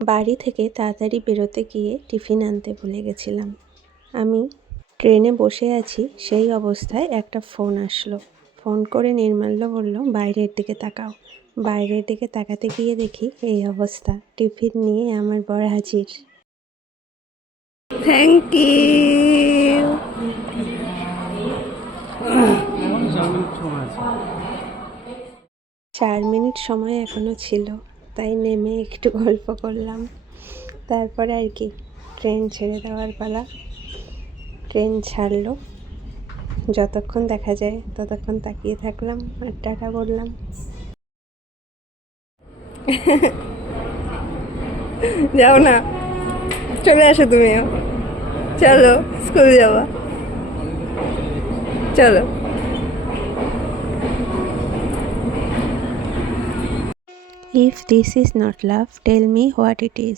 বাড়ি থেকে তাড়াতাড়ি বেরোতে গিয়ে টিফিন আনতে ভুলে গেছিলাম। আমি ট্রেনে বসে আছি, সেই অবস্থায় একটা ফোন আসলো। ফোন করে নির্মাল্য বলল, বাইরের দিকে তাকাও। বাইরের দিকে তাকাতে গিয়ে দেখি এই অবস্থা। টিফিন নিয়ে আমার বর হাজির। Thank you. 4 মিনিট সময় এখনো ছিল, তাই নেমে একটু গল্প করলাম। তারপরে আর কি, ট্রেন ছেড়ে দেওয়ার পালা। ট্রেন ছাড়লো, যতক্ষণ দেখা যায় ততক্ষণ তাকিয়ে থাকলাম আর টাটা বললাম। যাও না, চলে আসো তুমিও। চলো, স্কুল যাওয়া। চলো। If this is not love, tell me what it is.